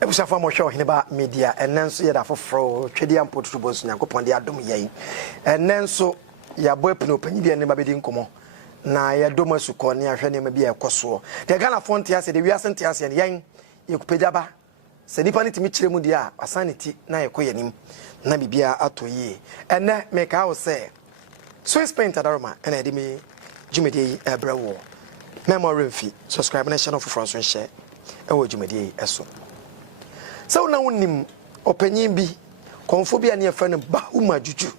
Ebusafa mo hwe Oheneba media enenso ye da foforo twedi ampo tutubo so Nyankopon de adom yei enenso ya bo epino panyi bi eneba bedi nkomo na ya dom asuko ne ahwe ne ma bi ekoso de Ghana fonte ase de wiase nte ase yen yekupejaba se nipa ne timi kire mu de a asaneti na yekoyanim na bibia atoyi ene meka wo se Swiss Paint Adaroma ene de mi jumedi ebrawo memory mfi subscribe na channel for so share ewo jumedi eso. So na wonim opanyin bi konfo bi ane afa ne Bahuma Juju.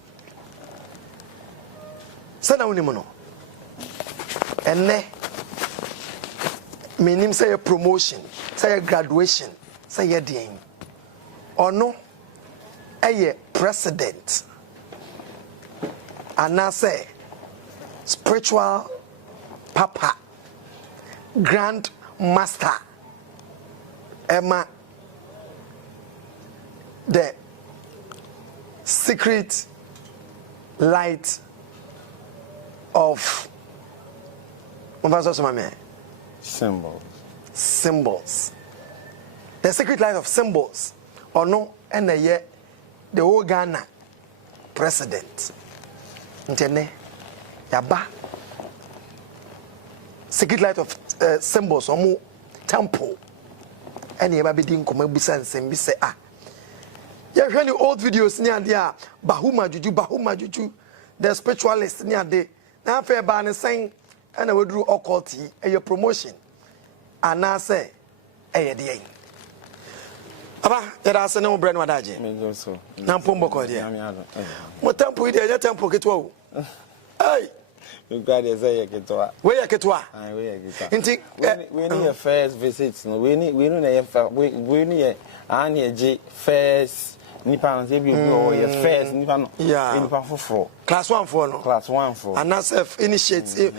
So na wonim no. Enne menim say promotion, say graduation, say den. Ono eye president. Ana say spiritual papa, grand master. Emma the secret light of symbols. The secret light of symbols. Or no, and the whole Ghana president. Ntene yaba. Secret light of symbols. Omo temple. And yaba bidin kuma bisa nsem say ah. You hear the old videos near there, Bahuma Juju, the spiritualist near there. Now, fair ban saying, and I will do occulty a your promotion. And now say, a day. Aba, there are no brand wadaje. Nampombo Cordia. What temple is your temple get well? Hey, you got to say, where you get what? We need a first visit. We need a first. Nipa say be go your first nipa no nipa for class 1 for no class 1 for and self initiate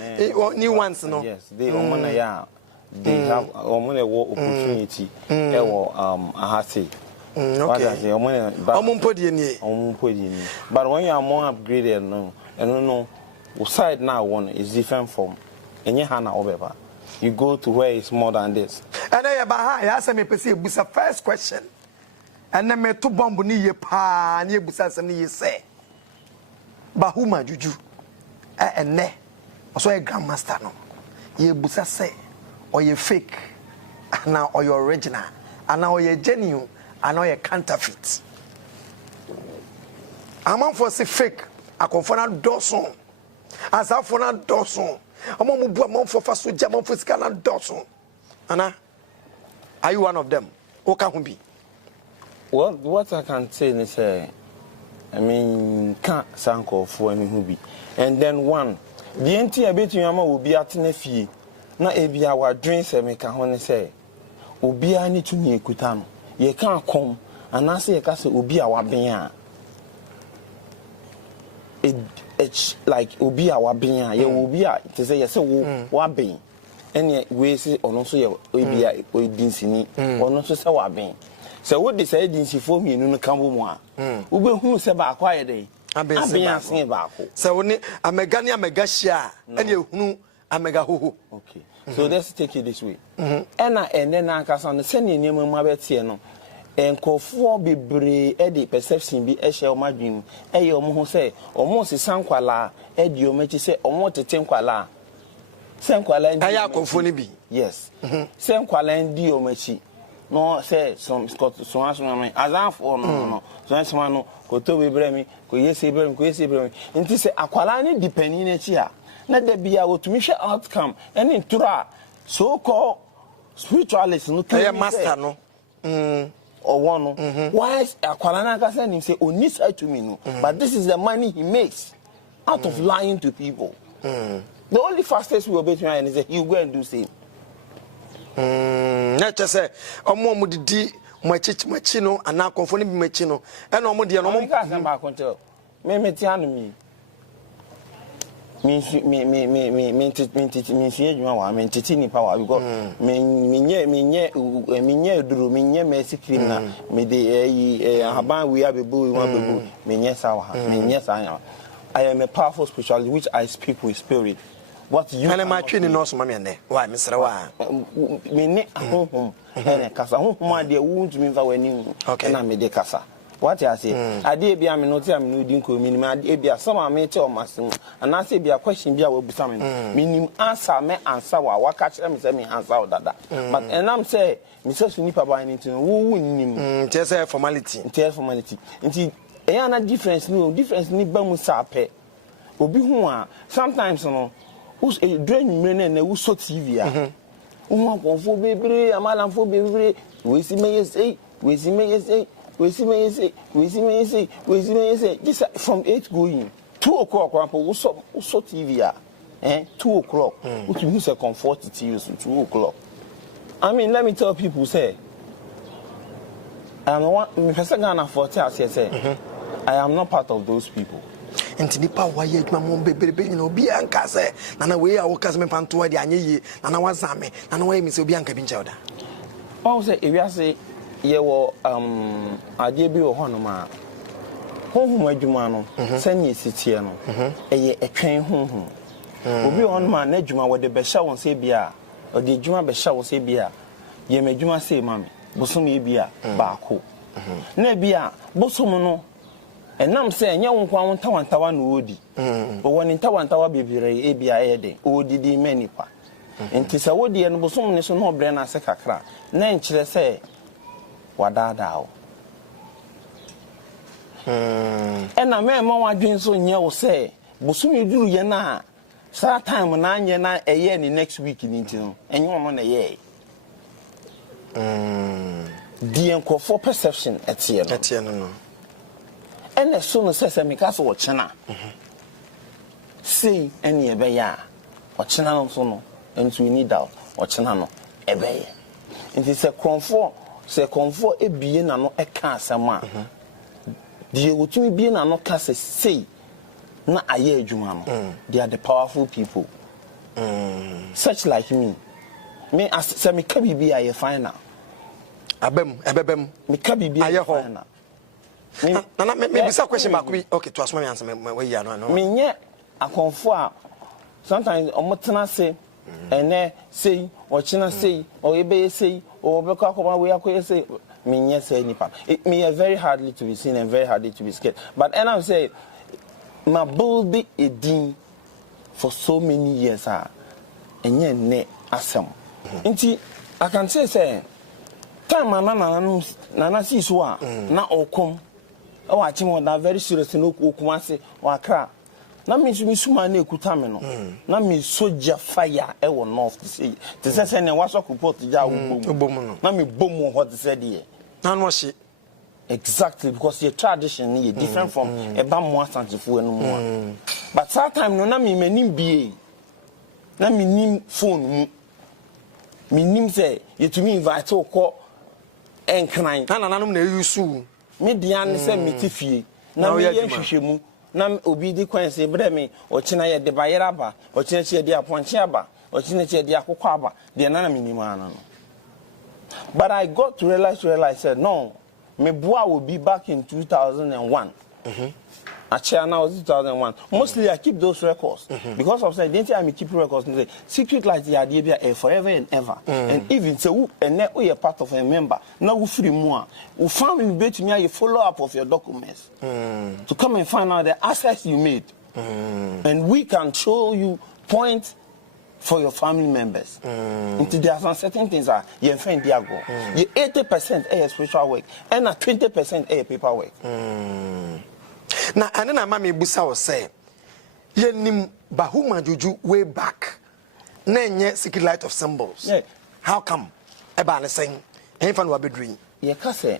new ones no yes they omona ya they have omona wo opportunity e wo ahase okay say omumpodi ni but when you are more upgraded no and no side now one is different from enye ha na obeba you go to where it's more than this and I ba ya say me pese busa first question. And then me to bomb ni ye pa ni busa sem ni ye say Bahuma Juju ene so a grandmaster no ye busa say or ye fake now or your original and now ye genuine and now ye counterfeit among for say fake akofona doson asafona doson among mu bu among for faso jam for sika na doson ana are you one of them oka hu bi. Well, what I can say is, I mean, can't sanko for any hobby. And then one, the entire bit you will be at Nefi. Not a be our dreams, I make a honey say. Ubi, I need to me kutam. Ye can't come, and I say a castle will be our being. It's like Ubi our being, ye will be to say, yes, what being. And yet, we say, or also, you will be a dinsini, or not to say what being. So what they say in for me no come mo we be hu se ba akwaye dey abia sen ba ko so woni amega ni amega hia and ye hunu amega hoho okay so let's take it this way and then akasa no se ne nemu ma betie no enkofo bebre e de perception bi e hye o madwin e ye o mo ho se o mo se sankwala e de o machi se o mo tete nkwala sankwala ndi aya akofo ni bi yes sankwala ndi o machi no say some Scott so as for no so no ko to we bremi ko yesi bremi nti say akwala ni depending na chi a na da bia wotumi hwe outcome any tura so called spiritualist no to master no or one why akwala na ka say him say oni side to me no but this is the money he makes out of lying to people the only fastest way between and is that you go and do same. Na say omo didi machi no ana konfo ni bi machi no e na omo de no omo ka san ba kontel me ti anu mi adwuma wa me titi ni power because me duru me nye mercy cream na me de haban we abebu me nye sa wa me nye sa anya I am a powerful spirituality which I speak with spirit. what you and my training no so mama ne why Mr. Wa me ne ahonhom ene kasa ahonhom ade won't me fa wani na me de kasa what you say ade bia me no ti am no di nko mi ni ade bia some me che o masem ana say bia question bia we busa me minim answer me answer wa waka kire me say me answer o dada but enam say me say so nipa ba ni tin wo nim just say formality nti e na difference ni ba mu sape obi hu a sometimes no us drain me na wo so tv a wo konfo bebre amalanfo bebre we si me say this from 8 going 2 o'clock we so tv a 2 o'clock which means a comfort to use 2 o'clock. I mean, let me tell people say I am not part of those people. Enti nipa waye adwuma mo bebrebe nyina obi anka se na we a wo kase me panto ade anyeye na wazame na waye mi se obi anka bi ncha oda. What say if you say ye wo ade bi wo hono ma honhom adwuma no sanye sitie no eye etwen honhom obi hono ma na adwuma wo de be hya won se bia o de adwuma be hya wo se bia ye me adwuma se mame bosom ye bia baako na bia bosom no enam se enya wo kwa wontawantawa no odi o woni ntawantawa bebire e bia ede odidi manipa enti se wodi en bosom ne so no obre na se kakra na enkyere se wadadao ena me ma wadwen so nye wo se bosom eduru ye na sa time na anye na eye ni next week ni ntino enye wo na ye the enkofo perception etie no ene so no se me ka so wo chena see ene ebe ya wo chena no so no enti we need out wo chena no ebe ye enti se konfo ebie na no eka asema die wotumi bie na no ka se sei na aye adwuma no they are the powerful people such like me as se me ka bibi aye final ebebem me ka bibi aye final na me bisa question mark bi okay to asoma me answer me we ya no me nye akonfo a sometimes omotena se ene sei ochina sei o ebe sei o beko akoma we akoye sei me nye say nipa me very hardly to be seen and very hardly to be scared but and I'm say my build a din for so many years enye ne asem nti I can say time nana si so na okom e wa chimo na very serious no okum ase wa kra na me suma na ekuta me no na me soja fire e wo north to say ne waso report ja wo bom no na me bom ho to say dey na no she exactly because your tradition is different from eba mo asantifo enu mo but that time no na me manim bie na me nim phone mu me nim say yetumi invite ko enkran na nanom na yusu me dia ne say me tifie na me ye hwehwemu na obi di kwanse bre me o kina ye de bayera ba o kina che de aponche aba o kina che de akokọ aba de na me nim ana no but I got to realize said no me boa will be back in 2001 actually now 2001 mostly I keep those records because of say didn't I keep records secret like the idea forever and ever and even say and we are part of a member now we free more we found bet me a follow up of your documents to come and find out the assets you made and we can show you points for your family members. Into there are some certain things that you find there go. You 80% a spiritual work and 20% a paperwork. Na ane na mama busa o say ye nim bahuma juju way back na enye secret light of symbols. Yeah. How come? Eba ne sen enfa no abedrin. Ye ka say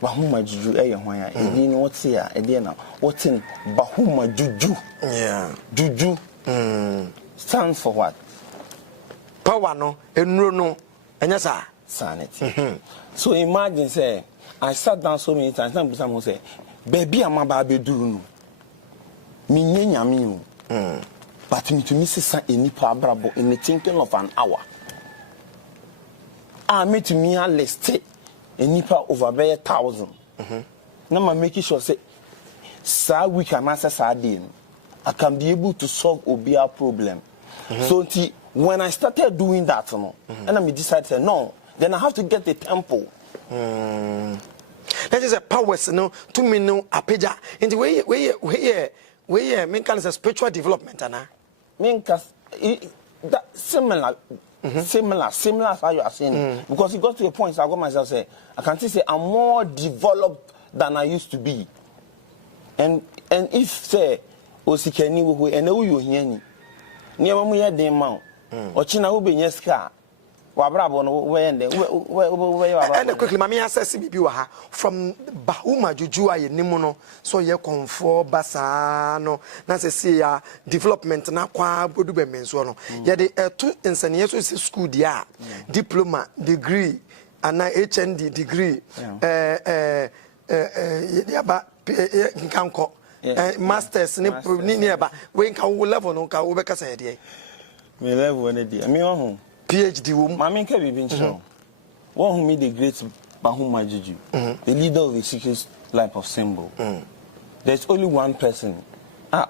bahuma juju e ye hwan ya e ni wote ya e de na wote bahuma juju. Yeah. Juju. Stands for what? Power no enuro no enya sa sanity. So imagine say I sat down so many times and someone say baby amaba beduru no me nyanyame o but me to miss sa enipa abrabo in the thinking of an hour me to me a list enipa over 1,000 na ma make sure say sa we can answer sa day I can be able to solve obia problem So when I started doing that, and I decided, no, then I have to get a tempo. That is a powers, no, to me, no, apeja. In the way, mean, kind of spiritual development, Anna. Mean, that similar as how you are saying. Because it got to a point, I got myself say, I can say I'm more developed than I used to be. And if say, Osikeni wo and you hear ni, near me had the amount, or China will be yes car. And quickly, Mammy says, from Bahuma Jujua, Nimono, so ye comfort Basano, Nasia, development, na qua Budube Mensono. Yet the 2 instantaneous school, dia, diploma, degree, and HND degree, masters, nearby, when can we level no can overcast a day? Me level one day. I mean, PhD woman. Mammy can be been shown. One who made the great Bahuma Juju, the leader of the secret life of symbol. There's only one person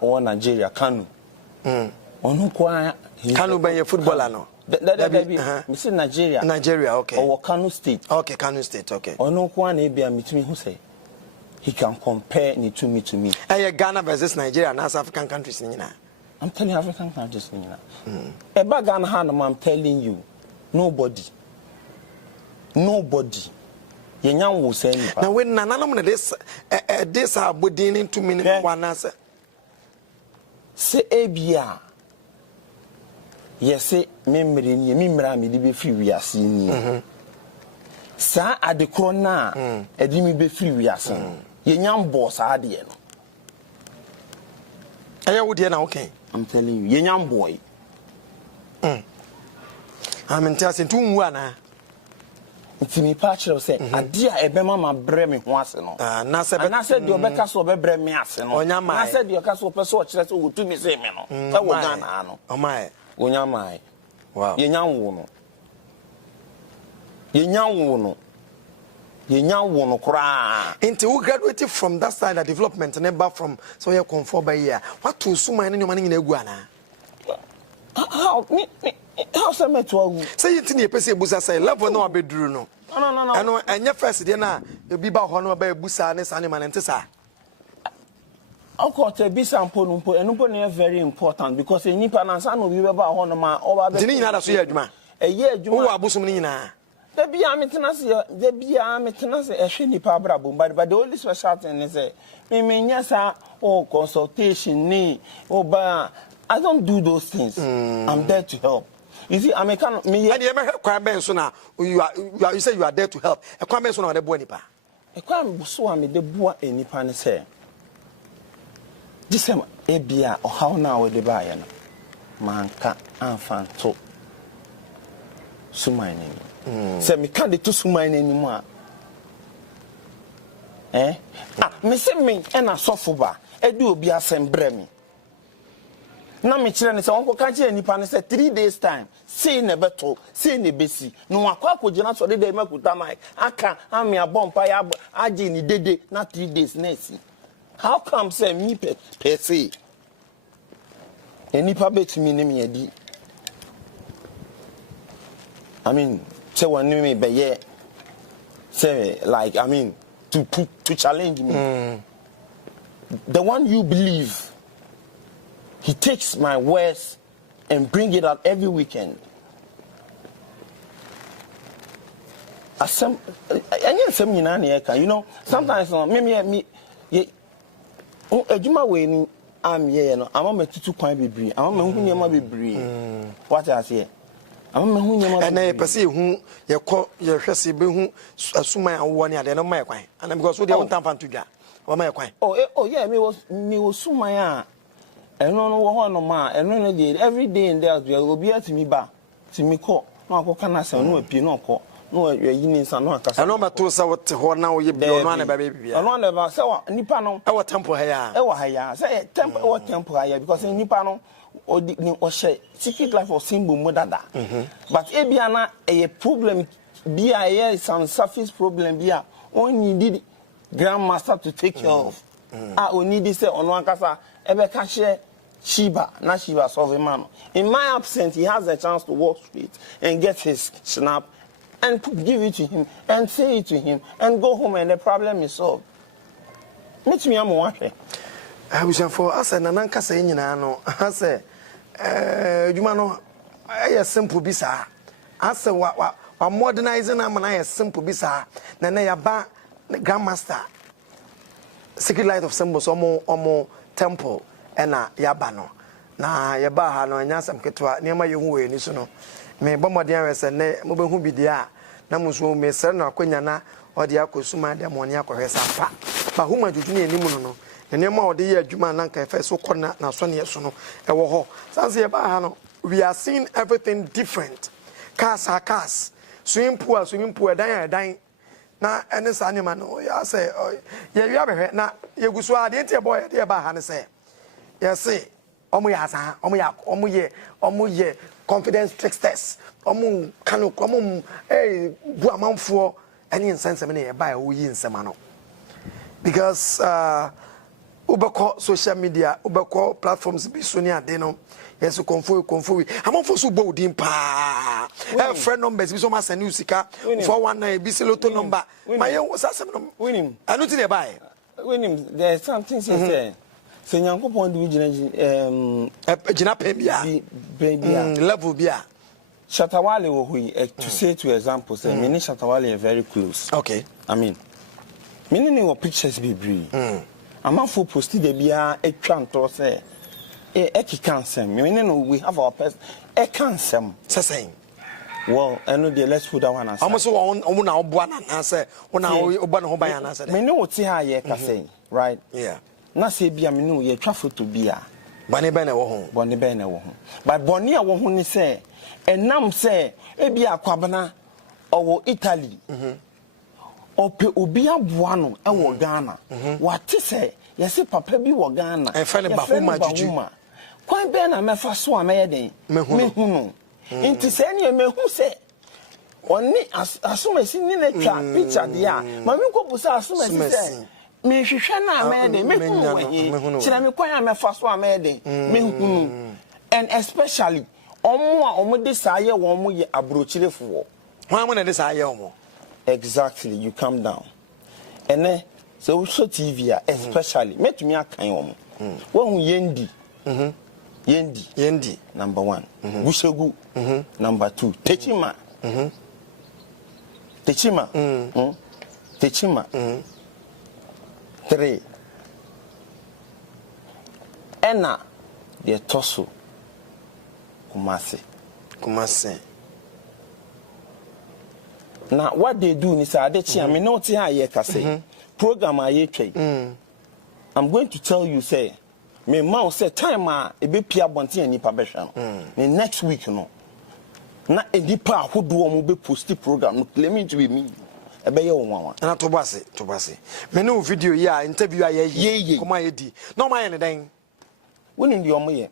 or Nigeria, Kanu. On who choir Kanu by a footballer. No, Mr. Nigeria. Nigeria, okay. Or Kanu State. Okay, Kanu State, okay. Or no one Abia between who say he can compare ni to me. Ghana versus Nigeria and African countries. I'm telling you, African countries. About Ghana, I'm telling you, nobody. Yenyan will say now when none of this are within 2 minutes. One answer. Say Abia. Yes, say memory, me be free. We are seeing. Sir, at the corner, a demi be free. We are seeing. Yenyan boss, I did. I would now, okay. I'm telling you, young boy. I'm interested in 2 1. It's me patch of say, a dear Ebema breme once and all. And I said, your Becca so bebre me as and all. I said, your castle person that's all to me say, Meno. That was Ghana. Oh, my. Unyamai. Wow. Young woman cry. Into who graduated from that side of development and never from so you comfort by year. What to so many money in a guana? How some met to say it in your PC Busa say, love or no bedroom. No. I know, and your first dinner, you'll be about honor by Busa and animal and Tessa. Of course, a bit sample and open very important because in Nippon and San will be about honor over the dinner. A year, you are Busumina. There be a maintenance, a shiny pabrabum, but the only special thing is a yes, consultation, knee, I don't do those things. I'm there to help. You see, I'm a kind of me. I never quite sooner. You say you are there to help. A comment on the Bonipa. A crime so I made the boy any pan say. This same ABA or how now with the buyer. Man can't infant to Sumai name. Say me can't do Sumai anymore. Me say me and a sofa. I do be a same bremi. Now me children say uncle can't any pan say 3 days time. Say never talk, say ne besi. No akwa ko jina so dey make utamai. Aka am me a bomb I aje ni dede na 3 days next. How come say me per se? Any pabet me name yedi. I mean, say one name me be yeah. Say like I mean to challenge me. The one you believe, he takes my words and bring it out every weekend. You know, sometimes me Ejuma we I'm here no I'm a tutu kwan bebre I'm hu nyama bebre what I say I'm hu nyama and na pese hu ye ko ye hwese be hu asuma awo ne ade no mai kwan and because we dey want fan to dwa o mai kwan oh yeah me was suma ya eno no wo ho no ma eno no dey every day in there obi atimi ba timi ko na akọ na se no apie no ko no you ni san no akasa no ma to sa what ho na wo ye bi no na ba bia no na ba se wa nipa no e wa temple ha ya e wa ha ya se temple e wa temple ha ya because nipa no o she secret life of symbol mo dada but e bia na e problem bia e some surface problem bia on need grandmaster to take care of o need say ono akasa e be ka share Shiba, not Shiba solving man. In my absence, he has a chance to walk straight and get his snap and give it to him and say it to him and go home and the problem is solved. Meet me, I'm watching. I wish for us and Nanka saying, I say, you know, I simple bisa. I say, what modernizing am I a simple bisa. Nana ba grandmaster. Secret Light of Symbols, Omo Temple, and Yabano. Na Yabaha, no, and Yasam Ketua, near my young way, Nisuno. May Bombardier and Mobu be there. Namusu may send a quinana or the Akosuma, the Moniaco Hesa. But whom I do near Nimuno. And no more dear Juma Lanka, so corner, now Sonia Sono, a woho. Sansia Bahano, we are seeing everything different. Cars are cars, swimming pool, dying. Na ene sa nyama no ya say ya behwe na ye guso ade ntia boy de ba ha ne say ya say omo ya sa omo ye confidence tricksters omo kanu omo bu amanfo ene nsensem ne ye ba wo yi nsema no because ubako social media ubako platforms bi so ni ade no yes konfu amanfo so bo din pa friend numbers bi so ma send usika 419 bi seloto number my sasem no winim anu ti dey buy winim there's something say say nyankopon do gina pembia level bia Shatawale wo hui to say to example say me ni Shatawale are very close. Okay, I mean me ni wo pictures be bri amanfo post de bia etwa nto say cancel. We have our person. Cancel. Saying. Well, I know the let's put that one aside. Almost one now one answer. One now one answer. Me know what's here. Saying right. Yeah. Na say be me know ye traffic to be a. Bani bene wo ho. Bani bene wo ho. But boni a wo ho ni say. Enam say e be akwabana owo Italy. Ope obi aboa no e wo Ghana. What say? Yes, papa bi wo Ghana. E fa ne bahuma juju. Kwan be na mefa so a meye den mehu no nti se ne mehu se oni asomasi ni na twa picture dia ma me ko busa asomasi se me hwehwe na meye den mehu wahi kire me kwan a mefa so a meye den mehu and especially omo de saye wo mo ye abrochirefo hwan mo na de saye omo exactly you calm down ene so TV especially metumi akan omo wo hu yendi Yendi number 1 Gusegu number 2 Techima Techima 3 Ena de Toso Kumasi now what they do is I me know say program I I'm going to tell you say me ma say time e be pia bonte anipa behwa no next week no na enipa ahodo mo be post program no claim to be me e be ye wonwa na to base me no video ya interview aye kuma ye di no ma ye ne den woni ndi omo ye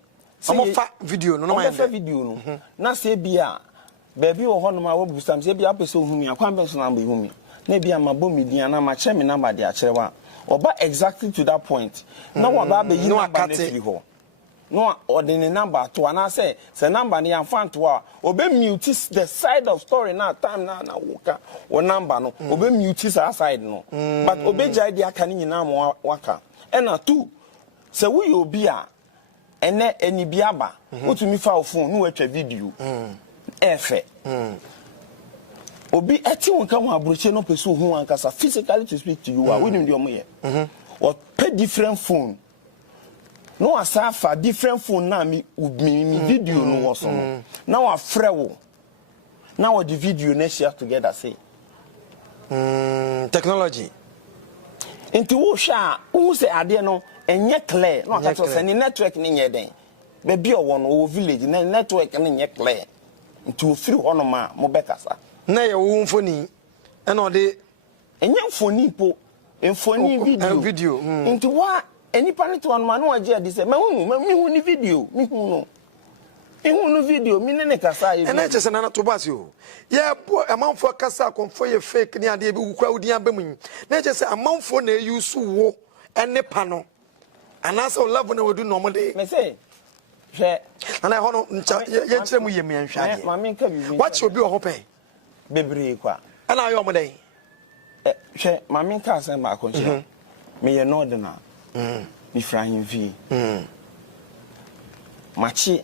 omo fa video no ma ye fa video no na say bia baby wo hono ma wo busam say bia pese ohumi akwan be so na be ohumi na bia ma bo media na ma che me na ba de acherewa oba exactly to that point no one ba be no akate ho no ordinary number to ana say number ni amfan to a obe mute the side of story na time na woka o number no obe mute that side no but obe jai dia aka ni nyina mo waka ena 2 say we obi a ene eni bia ba otumi fa phone no watwa video efe obi eti wonka ho abroche no pese hu ankasa physically to speak to you we nim de omo ye or pay different phone no asafa different phone na me video no was on now a frewo now the video na share together say technology into wo sha who say ade no enye clear no aka to say network ni nye den be bi owo no village na network ni nye clear into free hono ma mo bekasa na ye wo mfoni e no de enye mfoni po mfoni video into wa enipa ne to no ma no age ade say me hu ni video me hu no video me ne kasa ye na chese na to basi o ye amanfo kasa konfo ye fake ni ade bi wukwa udi abamu na chese amanfo na use wo ene pa no anasa o love na wodu no mo de me say Share. And I honor Yenchemu Yemi and Shadi. Mammy can be. What should be a hope? Baby, qua. And I am a day. Share. Mammy can't send my conscience. May you know the now. Be frying V. Machi.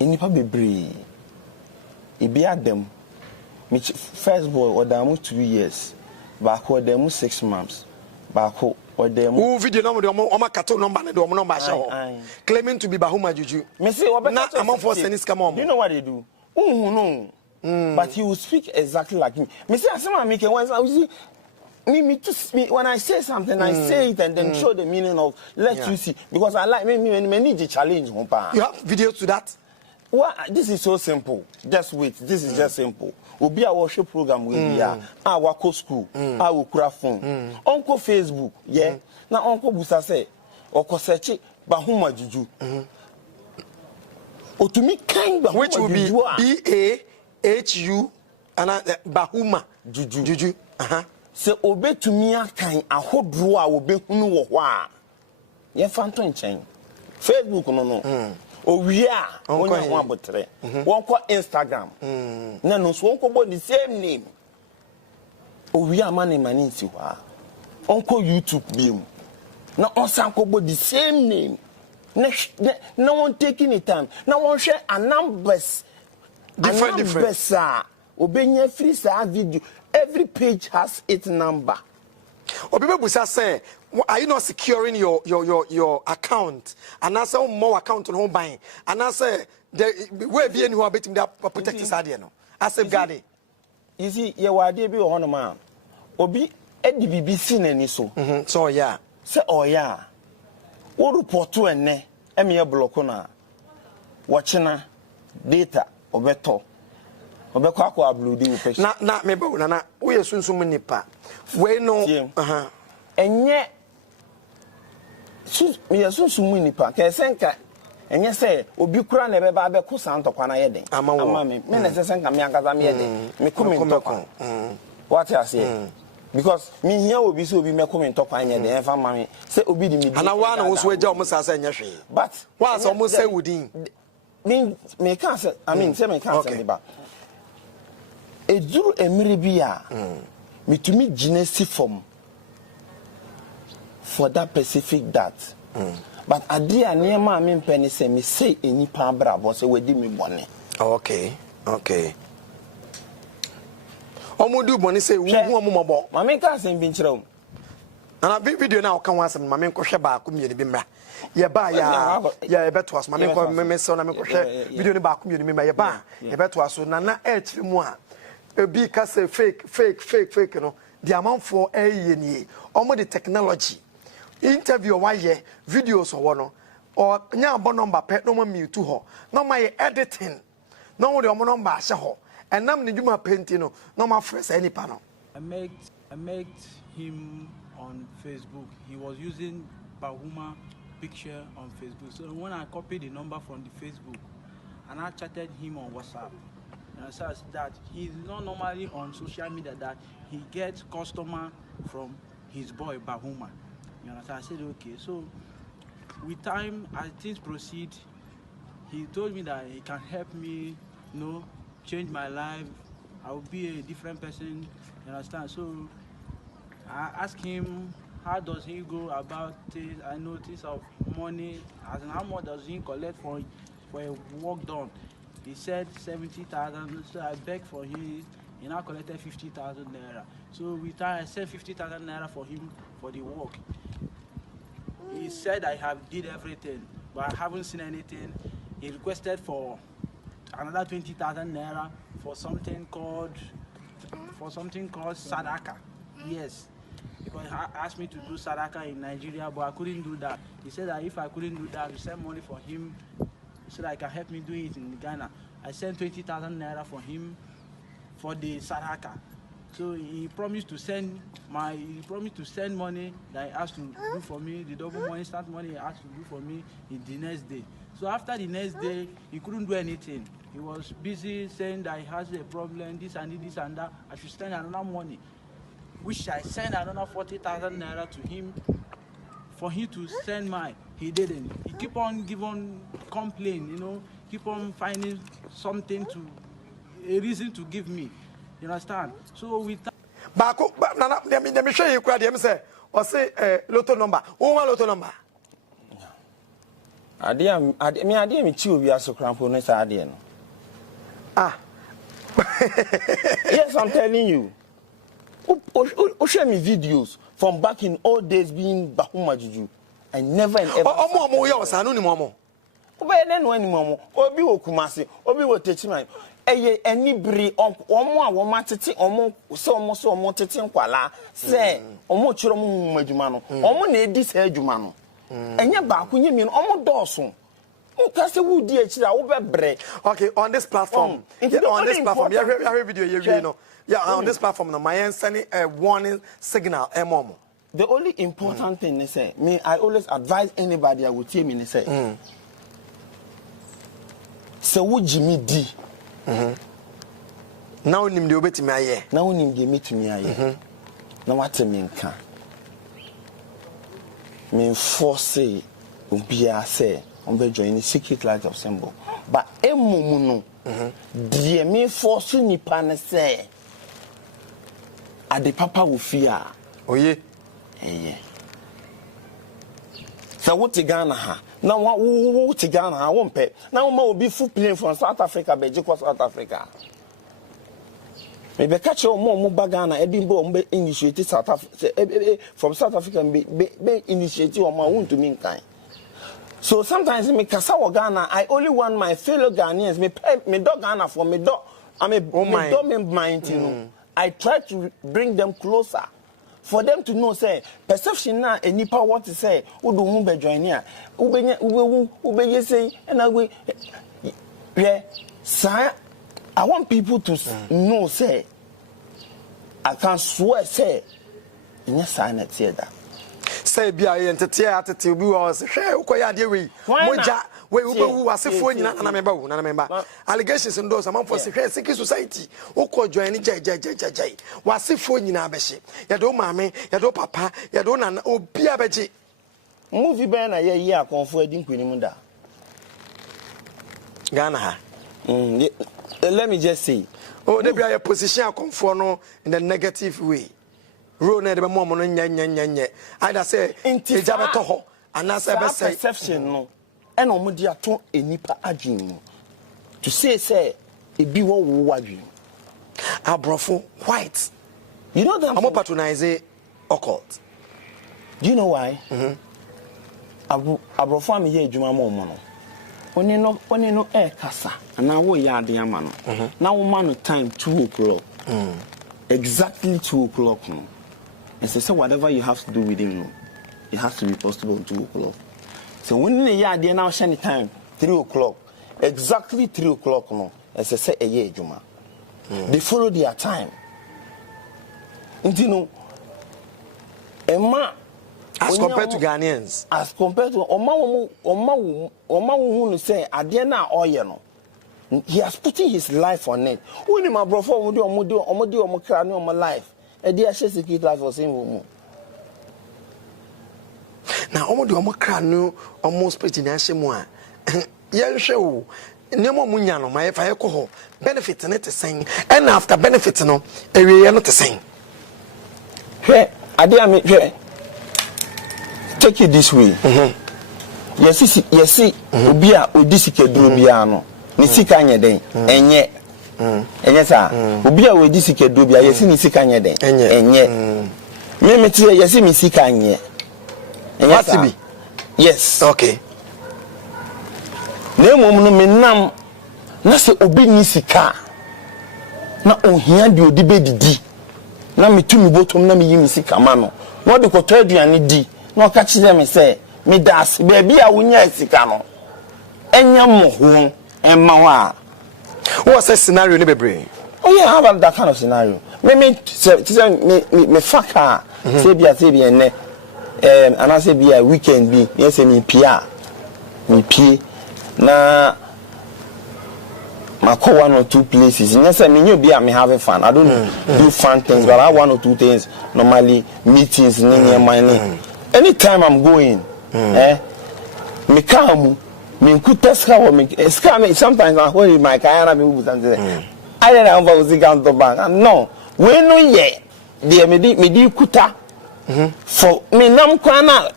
In the baby. It be at them. First boy, or them 2 years. Back or them 6 months. Back or them. Who video number the Oma Kato number and the Oma number claiming to be Bahuma Juju. Missy, not among for Senis come on. You know what they do? Oh, no. But he will speak exactly like me. Missy, I saw make a once I was me to speak. When I say something, I say it and then show the meaning of let you see. Because I like me need the challenge. You have videos to that? Well, this is so simple. Just wait. This is just simple. We'll be a worship program with our school, our craft phone, Uncle Facebook, yeah. Now Uncle Busa say, or Kosechi, Bahuma Juju. Or to me, kind of which will be BAHU and Bahuma Juju. So obey to me a kind a whole drawer will be who wa. Yeah, Phantom chain. Facebook, no. Oh, yeah, only one but three. One call Instagram. No, so one call the same name. Oh, we are money in Uncle YouTube beam. No, on Sanko the same name. No one taking it time. No one share a numbers. Different. Obey free video. Every page has its number. Or people say, are you not securing your account? And I say, more account on home buying. And I say, where be anyone betting that protect his idea? I say, Gadi. You see, you are there be on man. Obi, Eddie BBC and so. So, yeah. Say, oh, yeah. What report to and ne? Emia Blokona. Watching data or better. Obekwa blue deal page. Na me bo na we sunsun nipa. We no enye me sunsun nipa ke senka enye say obi kura na be ba be ko santokwa na ye den. Ama me na senka me ankaza me ye den. Me ko me ntokwa. What you say? Because me here obi so obi me ko me ntokwa ye den fa ma me say obi di me di. Ana wa na wo so agya o mo sa enye hwe. But wa so mo say wudin. Me can say I mean say me can say ba. Ejuru emiribia me to me genesi form for that specific that but adia niema me mpeni say me say enipa brabo say we di me bone. Okay omodu bone say wu omomobo ma me ka say bi nkyerɛ wo ana video na oka wasem ma me nkɔhwɛ ba ko mieni bi mra ye ba ya beto aso ma me nkɔ me so na me kɔhwɛ video ni ba ko mieni bi mra ye ba ye beto aso na etri mu a ebi ka say fake no the amount for ni omo the technology interview wa ye videos o no or nya abo number pe no ma mute ho no ma ye editing no wo the omo number ahye ho enam ne dwuma painting no ma fresh any panel. I met him on Facebook. He was using Bahuma picture on Facebook. So when I copied the number from the Facebook and I chatted him on WhatsApp, and says that he's not normally on social media, that he gets customer from his boy Bahuma. You know, so I said okay. So with time, as things proceed, he told me that he can help me, change my life. I will be a different person. You understand? So I asked him, how does he go about things? I notice of money, as in how much does he collect for a work done? He said 70,000, so I begged for him. He now collected 50,000 naira. So we I said 50,000 naira for him for the work. He said I have did everything, but I haven't seen anything. He requested for another 20,000 naira for something called Sadaka. Yes, because he asked me to do Sadaka in Nigeria, but I couldn't do that. He said that if I couldn't do that, to send money for him so that he can help me do it in Ghana. I sent 20,000 naira for him for the Sadaka. So he promised to send money that he asked to do for me, the double money, instant money he asked to do for me in the next day. So after the next day, he couldn't do anything. He was busy saying that he has a problem, this and that. I should send another money, which I sent another 40,000 naira to him for him to send my he didn't. He keep on complain, keep on finding something a reason to give me. You understand? So with Bako, let me show you what you say. Or say lotto number. Who want lotto number? I didn't chew we are so cramped. Ah. Yes, I'm telling you. Show me videos from back in old days being Bahuma Juju. I never and ever. Omo ya osanu ni momo. Obe na no animo. Obi okumase, obi wo techiman. Eye anibri omo a wo matete omo se omo tete nkwala se omo chiro mo adwuma no. Omo na edi se adwuma no. Enye ba ko nye mi no omo dooso. Ukase wo di achira wo bebre. Okay, on this platform. On this platform, you have video you know. Yeah, on this platform, no, my sending a warning signal. The only important thing is say, I always advise anybody I would tell me say, so would Jimmy D. Now nim the obey to me aye. Now nim the me to me aye. Now what me can. Me force ubia say on be join the secret light of symbol. But emu no. Die me force nipa na say. Ade papa wo fear. Oye. Eye. So what Ghana ha? Now what Ghana ha won pe. Now ma obi full plane from South Africa be je South Africa. Me be catch mo Ghana Edinburgh mo be initiate South Africa from South Africa be initiate o ma want to mean kind. So sometimes me kasa wo Ghana I only want my fellow Ghanaians me dog Ghana for me dog me dog me mind you know. I try to bring them closer. For them to know, say, perception na any power what to say, who do who be join here, who be say, and I will, yeah, sir, I want people to know, say, I can swear, say, yes, sign it here that. Say, be I entertain to be was share, Ukoya, dear we, Moja, who was a phone, and I remember allegations and those among for secret society, Oko join Jay, was a phone in Abeshi, Yado Mammy, Yado Papa, Yadona, O Piabeji. Movie ban a year confiding Quinimunda Ghana. Let me just say, oh, there be a position conforno in the negative way. Ro na de be mo no nya either say ejabe to ho and as be say perception no e na omo di ato enipa adwin to say e bi wo wadwin abrofo white you know them omo patronize occult. Do you know why? Abrofo am ye adwuma mo no oni no e kasa na wo ya ade ama no na wo ma no time 2 o'clock exactly 2 o'clock no. And so whatever you have to do with him, it has to be possible at 2 o'clock. So when the year they now share the time 3 o'clock, exactly 3 o'clock no, as I say a year Juma. They follow their time. And you know, Emma as compared to Ghanaians, as compared to Oma who say Adiana Oyeno. He has put his life on it. When my brother omo my life. A dear secret life for same now almost do omo no almost pretty na shemwa yen hwe nemo munya no my fa ekoho benefit ne te sen and after benefit no ewie no te sen hwe ade am hwe take it this way yes obi a odisike duro bia no ne sika nye den enye enye sa obi a we di sika do bia yesi ni sika nye den enye me tie yesi mi sika nye enye sa yes okay na mom no menam na se obi ni sika na ohia de odi bedidi na metumi botom na me yimi sika ma no na de koto aduane di na o ka kire me se me das ba bia wonya sika no enya mo ho emma wa. What's a scenario in the oh yeah, how about that kind of scenario? Me fucker. Say be and I say be a weekend be yes me pia me pie na my call 1 or 2 places. Yes, I mean you be me having fun. I don't do fun things, but I 1 or 2 things normally meetings near my name. Anytime I'm going, me come me could test how me scam sometimes I hold my car and me would say I don't know about the gun to bank no we no ye dear me di kuta for me nam kwana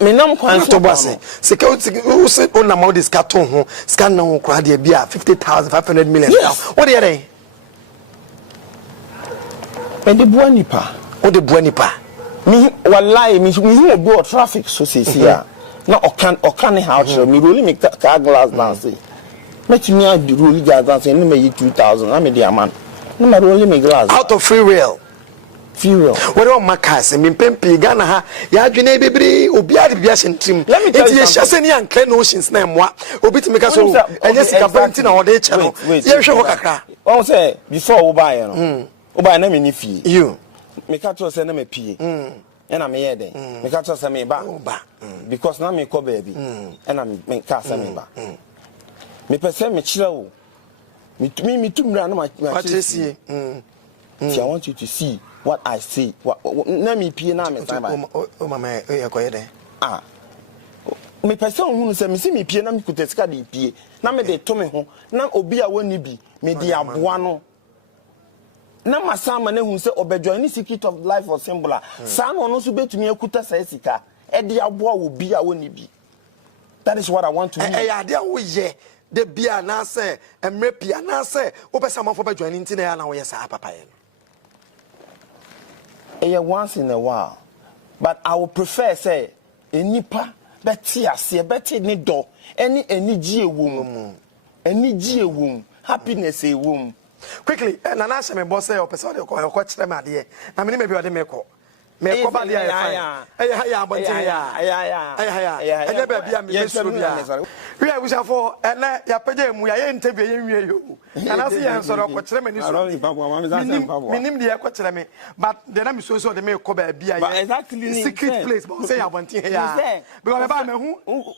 to boss security who say on amount this carton ho scan no kra de bia 50,000 500 million what dey there and the buanipa what the buanipa me wallahi me go traffic so say here na okan how show me really make car glass down say make me a really glass down say me 2,000 na me dey man na me really me glass out of free will what do makas me pempi Ghana ha ya adwene bebre obi ade bia hentrim enti ye hyase ne anka no oceans na emwa obi timi ka so enye sika banti na ode eche no ye hwe ho kakra won say before wo buy no wo buy na me ni fie you me ka to say na me pie ena me ye den me ka to say me ba because na me ko baby ena me ka say me ba me pese me kire wo me tumra na ma see I want you to see what I see. What na me pie na me san ba. O mama e ko ye den. Me person hu say me see me pie na me kutesika de pie. Na me de to me ho. Na obi a woni bi me de aboa no. Na masama na hu say obedwo ni secret of life or symbol. Sa no no so betumi akuta sa sika. E de aboa obi a woni bi. That is what I want to hear. Eh ade a wo ye de bia na say emre pia na say wo pesa mafo bedwo ni ntina ya na wo ye sa papa ye. Once in a while, but I would prefer say a nipa betty a betty ni do any G womb, happiness a womb. Quickly, and an answer me boss say or person or watch them at the I mean maybe I didn't make bad we are wishing for and ya pay we are interview you and I see answer of what minim the aqua me but then I'm so the make cover be exactly secret place but say I want here because about me who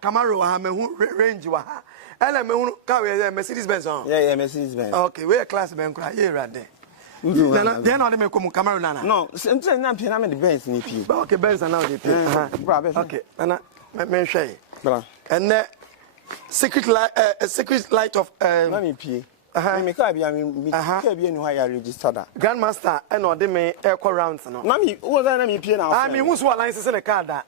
Camaro ha me who range wa ha and me who car Mercedes Benz yeah Mercedes Benz okay we class ben cry here right there. Then all them come camera nana. No, sometimes na pia na me the Benz ni pie. But okay, Benz now dey pie. Okay, and me share. Bra. And secret light of na me pie. Me ka bia me ka bia ni ho ya register da. Grandmaster and all them echo rounds no. Na me wo za na me pie na. Ah me hu so license in the car da.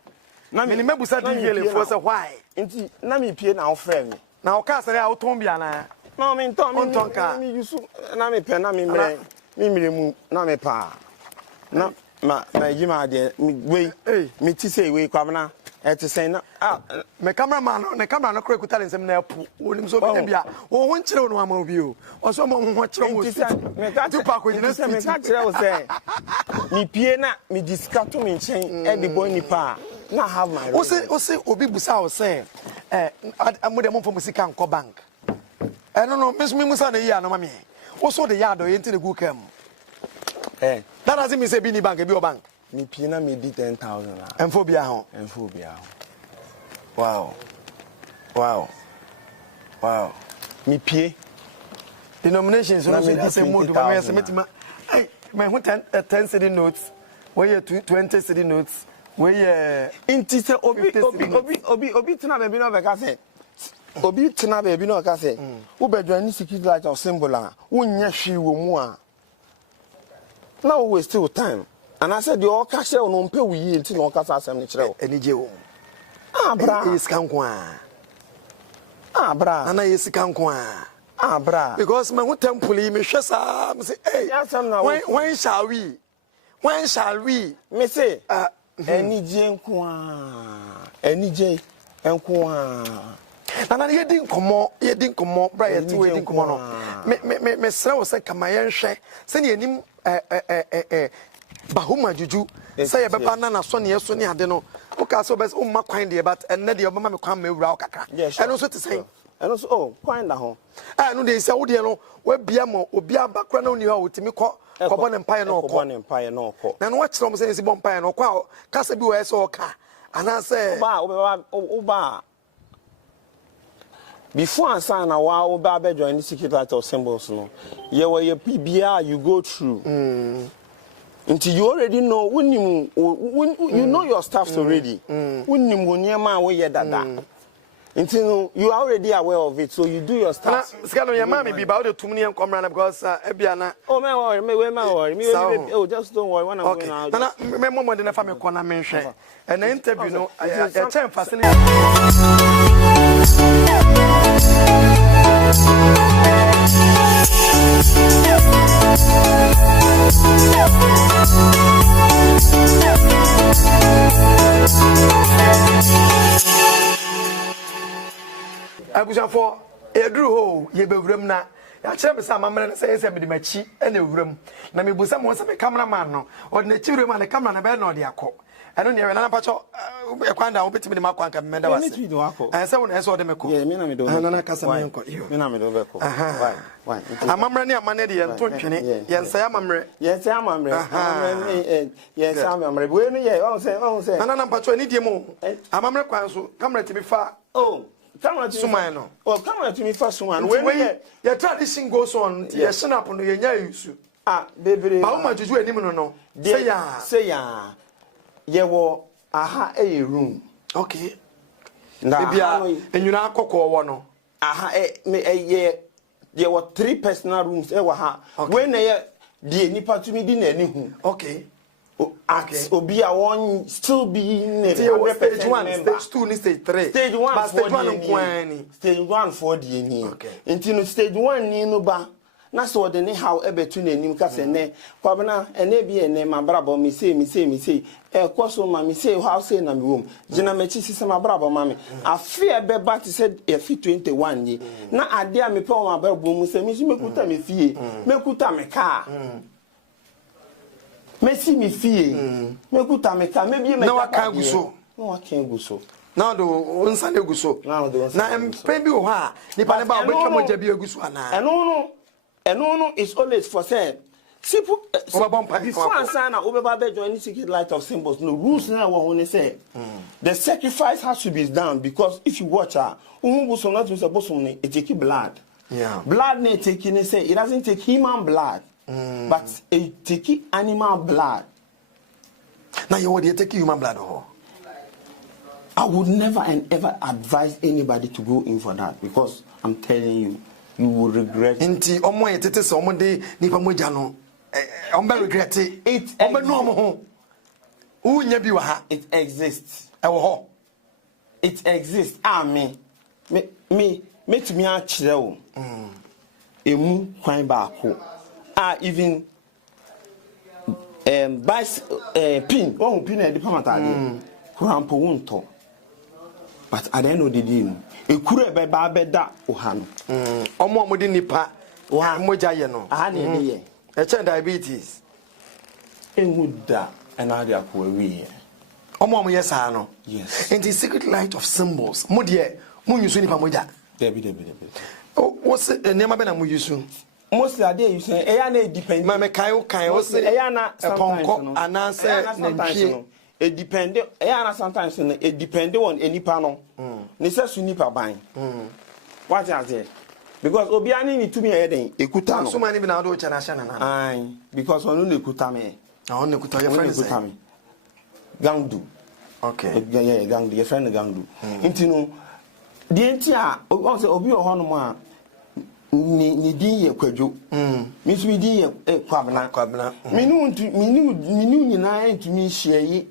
Na me mebusa DVL for say why. Nti na me pie na wo frɛ me. Na o car say o ton bia na. No me ton car. Me use na me pɛ na me mre. Me miremu na me pa na ma yima de we me ti say we kwamna e ti say na me cameraman no ne camera no kure kuta nsem na epu wonim so be bia wo ho nkire no ama obi o o so mo ho kire wo me ka tu pa ko nyina se me ka kire wo say me pie na me discato me nchen e de boy ni pa na have my o say obi busa o say amode mo fo sika nko bank no me musa na yi anoma me also the yard or into the good cam. That doesn't mean say Bini Bank, a bank. Me pina me di 10,000. And phobia home. And phobia. Wow. Me pie. Denominations, so I say more to hey, my 10 city notes, where you 20 city notes, where you into obi tina baby no vacase. Obi tina baby no vacase. Who bedroom ni secret light of symbol a wonya hwi wo mu a now we still time and I said your cash no mpe wi yi nti no kasa asem ni kire wo enije wo bra isika nko a bra ana isika nko a bra because me hu temple yi me hwe sa me say hey when shall we me say enije nko a enije nko a na ye din komo bra ye ti we din komo no me sra wo se kama ye nhwe se ne anim bahuma juju se ye beba na so ne yeso ne ade no o ka so be o ma kwan de but enne de obama me kwan ma ewura o kakra eno so te sen eno so kwan da ho no de se wo de no wa bia mo obi abakra na oni ha o timi ko bo ne mpae na okọ na no wa kire mo se ne si bo mpae na okọ ka se bi wo se o ka ana se ba before and sign a while baby join the secret light of symbols no your PBR you go through until you already know when you know your stuff already when you near man where you dada Until you are already aware of it, so you do your stuff. Scano, your mommy be about the 2 million comrade because Ebiana. Oh, my worry, my worry. Oh, just don't worry. When I'm okay. Going out. Remember more than a family corner mention. An interview, no, I tell fascinating. Abuja for Edru ho ye bewrem na ya kire me sa mamre na say me de machi e na ewrem na me busa mo say me cameraman no o de na chiwrem na camera na be na o de akọ eno ne na pacho e kwanda wo betimi de makwa nka me da wase say wo na say o de me ko ye me na me do na kasa me nko me na me do be ko why amamre ne amane de ye nto ntwene ye nsa ya amamre ye nsa amamre ye nsa amamre bo no ye won say na pacho ani die mo amamre kwan so camera ti bi fa oh camera to Suman no. Oh, camera to me first one. When your tradition goes on, you send up on your use. Ah, baby. How much is you anymore? No. Say ya. Ye wo aha a room. Okay. Maybe and you not cook or one. Aha me ye were 3 personal rooms. When they nipa to me didn't. Okay. Okay. Obi a one still be stage 1, stage 2, stage 3. Stage 1 stage 1 stage 1 for the ni. Okay. Until stage 1 ni no ba. Na so de ne how ebetu na nim ka se ne. Kwabena ene bi ene mabrabo mi say. E kwaso ma mi say how say na mi wom. Gina mechi sise mabrabo ma mi. Afi ebe ba ti said e fi 21 ni. Na ade a me pe o mabrabo mu se mi so mekuta me fie. Mekuta me car. Messi mi fie me kuta me ka me bi me na waka guso na waka guso na do onsa na guso na empe bi ho a nipa ne ba obetwa moja bi aguso ana eno no is always for say simple before answer na obeba be join secret light of symbols no rules na wo ho say the sacrifice has to be done because if you watch buso not to say buso ne it take blood blood ne take ne say it doesn't take human blood. But it take animal blood. Now you want to take human blood? I would never and ever advise anybody to go in for that because I'm telling you will regret. Inti omo yetete se omo de nipa moja no ombe regret it. Ombe no omo ho. Unya bi wa ha. It exists. Ewo ho. It exists. Me to me a chire o. Emu kwan ba ko. Even pin pin e diplomat kurampo wonto but at the end of the day ekuru ebe ba beda oha no omo de nipa moja ye no aha na ene ye e diabetes enwuda na ade akwa wi omo yes no yes and the secret light of symbols mo de mo nyusu nipa moja debi what's nema be na mo yusu mostly are they you say eya na depend me kan o say eya na ponko ananse na ntwie it depend eya na sometimes it depend on enipa no ne se su nipa ban what you say because obi ani ni tumi e den ekuta no so many be na do cha na sha na ai because onu ne ekuta me na onu ekuta your friend say gangdu okay yeah gangdu your friend gangdu intino di enti a o say obi o hono mo a ni din ye kwadwo mi so mi din ye kwabna minu nyina entumi hia yi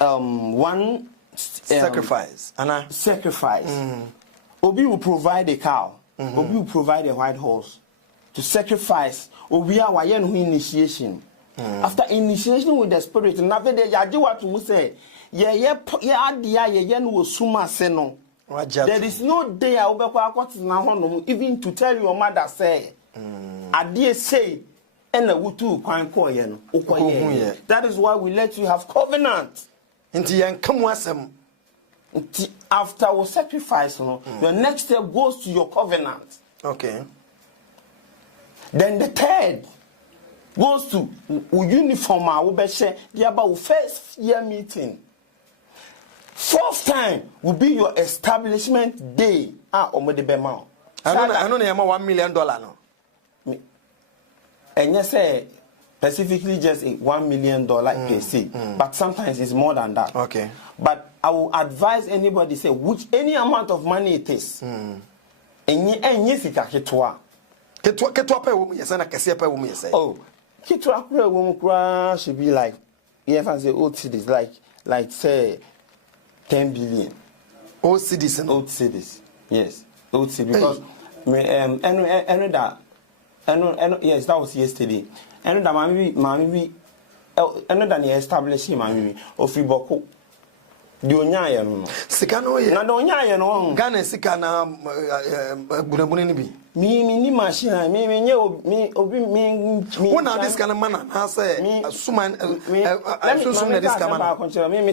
one sacrifice obi will provide a cow obi will provide a white horse to sacrifice obi a wa ye no initiation after initiation with the spirit na ve de yaje what mu say ye adia ye no suma se no. There is no day I will even to tell your mother say, I dare say, and a wutu that is why we let you have covenant. After we sacrifice, the next step goes to your covenant. Okay. Then the third goes to uniform. I will be share the about first year meeting. 4th time will be your establishment day. Omode bema. I know you $1 million no. And you say specifically just $1 million per se. But sometimes it's more than that. Okay. But I will advise anybody say which any amount of money it is. Enye sika ketwa. Ketwa pa wo mu yesa na kese pa wo mu yesa. Oh, ketwa kura wo mu kura should be like if I say old cities like say 10 billion. Old cities and old cities. Yes, old cities because yes, that was yesterday. And that mami that establishing mami ofi boko. The Onyaya no. Sika no ye. Na the Onyaya no. Ghana sika na bunabuni ni bi. Me ni machine me nye obi me. When now this kind of man na say suman so na this kind of man. Me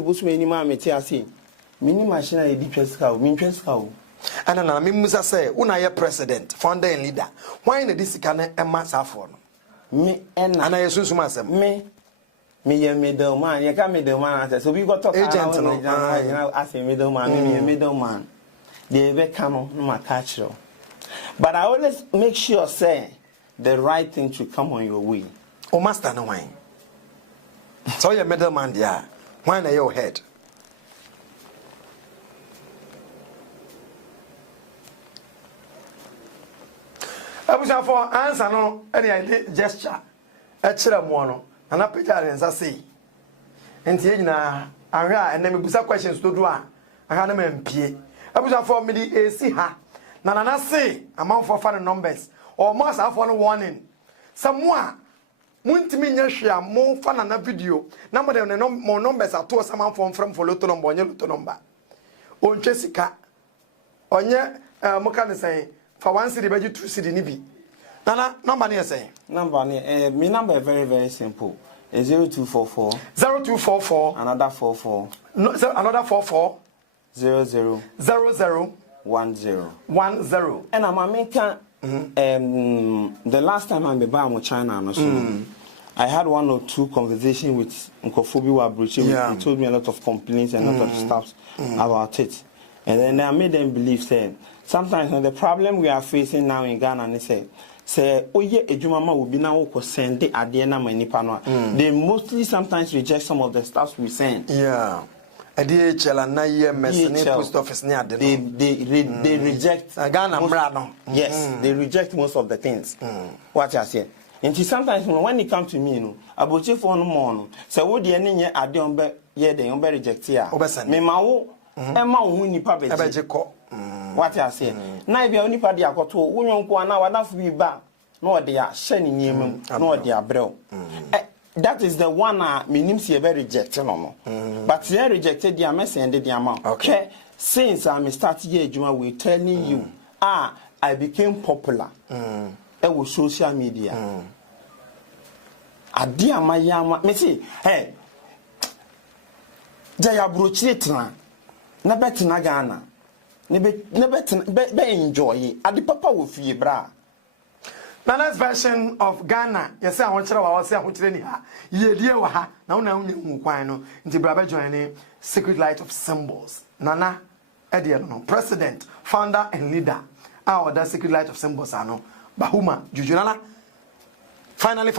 busu me ni ma me ti ase. Me ni machine e di tweska o, me tweska o. Ana na me musa say una ye president, founder and leader. Why na this kind of emma safo no? Me ena. Ana ye sunsun asem. Me ye middleman. You can middleman. So we got talk agent no. I say middleman. Me middleman. They be come no ma catch you. But I always make sure say the right thing to come on your way. O master no wine. So you middleman there. Why na your head? Abuja for answer no any gesture. E kire mo no. Ana pejare nsa sei enti egina ahwa ena mebusa questions to do a aha na mampie abusa for me di esi ha na nana sei amount for fan numbers or more sa for no warning samua muntimi nya hwea mo fa na video na mo de no mo numbers ato sama from follow to number onye to number ontwe sika onye mo kan say for 1 city beji 2 city ni bi nana number ni say number ni me number very very simple. 0244 0244 another 44 no, so another 44 00 10 10 and I'm American the last time I'm in China I had 1 or 2 conversations with Nkofobi Wabruchi. He told me a lot of complaints and a lot of stuff about it. And then I made them believe that sometimes the problem we are facing now in Ghana is say oye ejumama will be now ko send the adena manipa no. They mostly sometimes reject some of the stuff we send. Yeah. DHL and na ye message post office near the they reject Ghana no. Yes, they reject most of the things. What I say. And sometimes when it comes to me, no, about you for no more. So what the any ade on be ye de on be reject here. Me ma wo e ma wo ni pa be what I say. Na be oni pa de akoto wo nyonko ana wadafo bi ba na ode ya hye ni nyemam na ode abrel. That is the one minim see be reject no. But they rejected the message the amount. Okay. Since I start here Juma we telling you I became popular. With social media. Adi amayama me see hey jaya brochitna na betina Ghana ne be enjoy adi papa wo fie bra. The next version of Ghana, yes, I want to say, I want to ha. Ye dear wa now no, into Brabba joining Secret Light of Symbols. Nana Ediano, President, Founder, and Leader. Our that Secret Light of Symbols are no. Bahuma, Jujunala. Finally.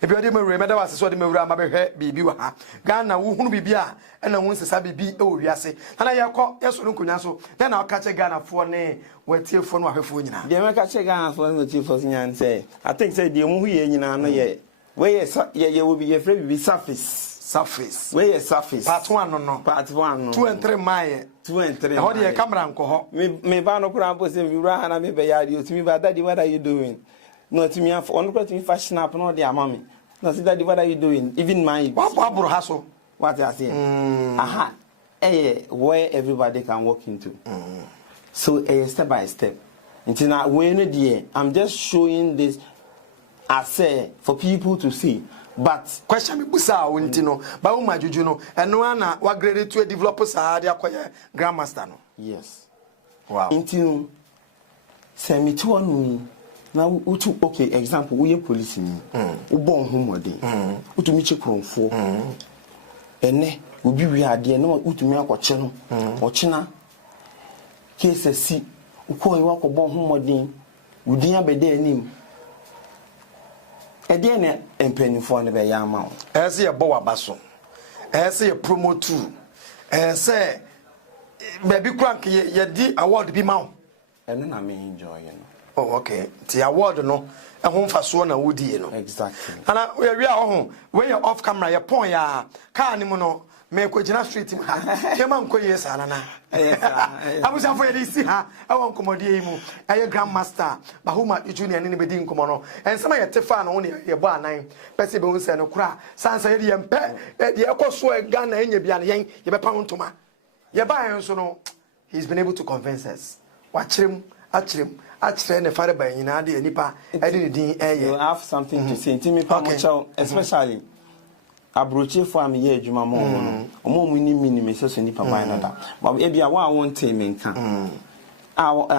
If you remember, was what the Mura Bibi wa Ghana, who bibia, and the ones that be oh, yes, and I call yes, Lunkunaso. Then I'll catch a Ghana for ne, where till for no phone. They make a check Ghana for the chief and say, I think say the movie in no ye. Where you will be afraid to be surface. Where is surface? Part 1 no. Part 1 2 and 3 my 2 and 3. How do you come around? Me bano crampos and you run and maybe to me, but daddy, what are you doing? No, to me, I'm on to fashion up, no, dear mommy. No, see, daddy, what are you doing? Even my hustle. What I say? Aha, where everybody can walk into. So, step by step. Until now, when I'm just showing this, I say, for people to see. But question me busa wintino ba wo majuju no eno ana wa grade to developers are dia koye grandmaster no. Yes. Wow. Intino send me to one na utu okay example we police ni wo bon homode utu mi che kronfo ene obi wi ade na utu mi akoche no ochina case si uko yi akobon homode udin abede anim ede ne empanifo ne be ya ma o ese ye bo wabaso say a promo too say baby crank ye di award bi ma and na me enjoy oh okay the award no e ho mfa so na wodi no exactly ana we a ho when you off camera you pon ya car ni mu no me ko gina street mu ha ke man ko yes ana na abusa for ye si ha e won komodie yi mu aye grandmaster bahuma junior ni be di nkomo no ensema ye tefa no ne ye bo anan pese be hunse no kura sansa ye de mpe de ekoso e Ghana enya bia ne yen ye be pa ntoma ye ba yen so no he's been able to convince us wachirem achire ne fare ba nyina de nipa e de din eye you have something to say me pa mo chow especially abroche for am ye adwuma mo no omo mu ni me so nipa ba na da but e bia wa won tell me nka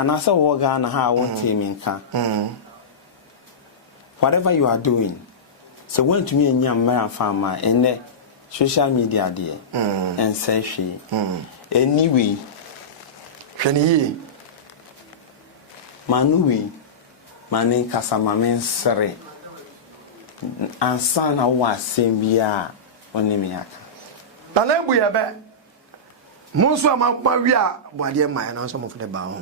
na say wo ga na ha won tell me nka whatever you are doing so when to me nyam mara farmer in social media there and say she anyway hwani manuwi mane kasama mensere ansa na wa sembia onimi aka na na bu ya be munso ama wi a boade mai na so mo fede ba ho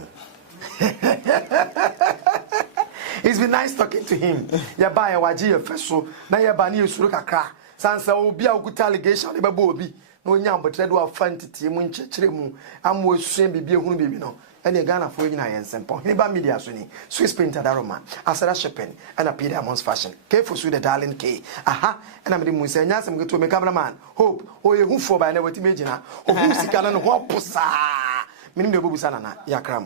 it's been nice talking to him ya ba ya waji ya feso na ya ba na yesuru kakra sansa obi a okuta allegation e be bo obi na onya mbotre do afantiti mu nchechire mu amwo suen bibie hunu bibi no ene Ghana for nyina yensempo heba media so ni Swiss Printed Aroma Asara Shipping and a Peter Amons Fashion K for Sweet Darling K aha ena me mu se nyasem geto me cameraman hope oye hu for ba na wati me gina o hu sika na no ho posa minim de bobusa na yakram